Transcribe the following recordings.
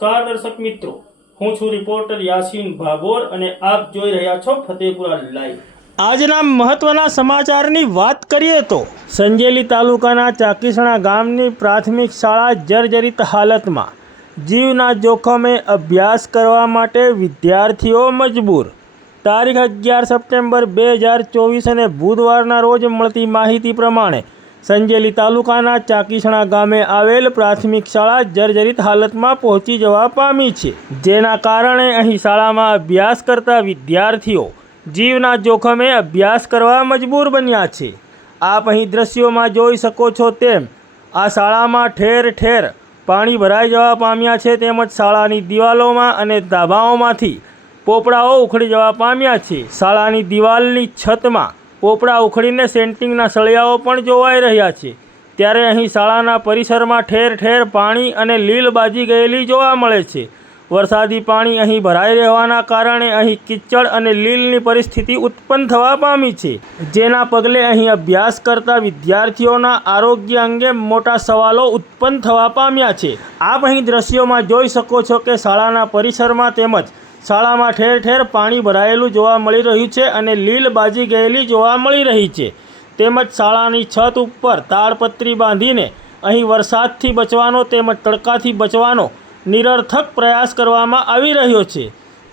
નમસ્કાર દર્શક મિત્રો, હું છું રિપોર્ટર યાસીન ભાભોર અને આપ જોઈ રહ્યા છો ફતેપુરા લાઈવ। આજના મહત્વના સમાચારની વાત કરીએ તો સંજેલી તાલુકાના ચાકીસણા ગામની પ્રાથમિક શાળા જર્જરિત હાલતમાં, જીવના જોખમે અભ્યાસ કરવા માટે વિદ્યાર્થીઓ મજબૂર। તારીખ 11 સપ્ટેમ્બર 2024 અને બુધવારના રોજ મળતી માહિતી પ્રમાણે સંજેલી તાલુકાના ચાકીસણા ગામે આવેલ પ્રાથમિક શાળા જર્જરિત હાલતમાં પહોંચી જવા પામી છે, જેના કારણે અહીં શાળામાં અભ્યાસ કરતા વિદ્યાર્થીઓ જીવના જોખમે અભ્યાસ કરવા મજબૂર બન્યા છે। આપ અહીં દ્રશ્યોમાં જોઈ શકો છો તેમ આ શાળામાં ઠેર ઠેર પાણી ભરાઈ જવા પામ્યા છે, તેમજ શાળાની દિવાલોમાં અને ધાબાઓમાંથી પોપડાઓ ઉખડી જવા પામ્યા છે। શાળાની દિવાલની છતમાં પોપડા ઉખડીને સેન્ટિંગના સળિયાઓ પણ જોવાઈ રહ્યા છે। ત્યારે અહીં શાળાના પરિસરમાં ઠેર ઠેર પાણી અને લીલ બાજી ગયેલી જોવા મળે છે। વરસાદી પાણી અહીં ભરાઈ રહેવાના કારણે અહીં કિચડ અને લીલની પરિસ્થિતિ ઉત્પન્ન થવા પામી છે, જેના પગલે અહીં અભ્યાસ કરતા વિદ્યાર્થીઓના આરોગ્ય અંગે મોટા સવાલો ઉત્પન્ન થવા પામ્યા છે। આપ અહીં દ્રશ્યોમાં જોઈ શકો છો કે શાળાના પરિસરમાં તેમજ શાળામાં ઠેર ઠેર પાણી ભરાયેલું જોવા મળી રહ્યું છે અને લીલ બાજી ગયેલી જોવા મળી રહી છે। તેમજ શાળાની છત ઉપર તાડપત્રી બાંધીને અહીં વરસાદથી બચવાનો તેમજ તડકાથી બચવાનો નિરર્થક પ્રયાસ કરવામાં આવી રહ્યો છે।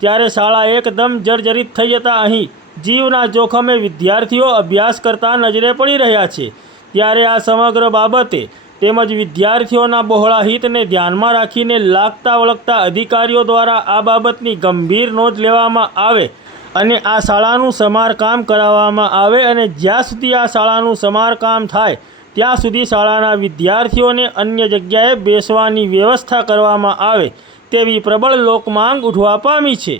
ત્યારે શાળા એકદમ જર્જરિત થઈ જતાં અહીં જીવના જોખમે વિદ્યાર્થીઓ અભ્યાસ કરતા નજરે પડી રહ્યા છે। ત્યારે આ સમગ્ર બાબતે તેમજ વિદ્યાર્થીઓના બહોળા હિતને ધ્યાનમાં રાખીને લાગતા વળગતા અધિકારીઓ દ્વારા આ બાબતની ગંભીર નોંધ લેવામાં આવે અને આ શાળાનું સમારકામ કરાવવામાં આવે અને જ્યાં સુધી આ શાળાનું સમારકામ થાય ત્યાં સુધી શાળાના વિદ્યાર્થીઓને અન્ય જગ્યાએ બેસવાની વ્યવસ્થા કરવામાં આવે તેવી પ્રબળ લોકમાંગ ઉઠવા પામી છે।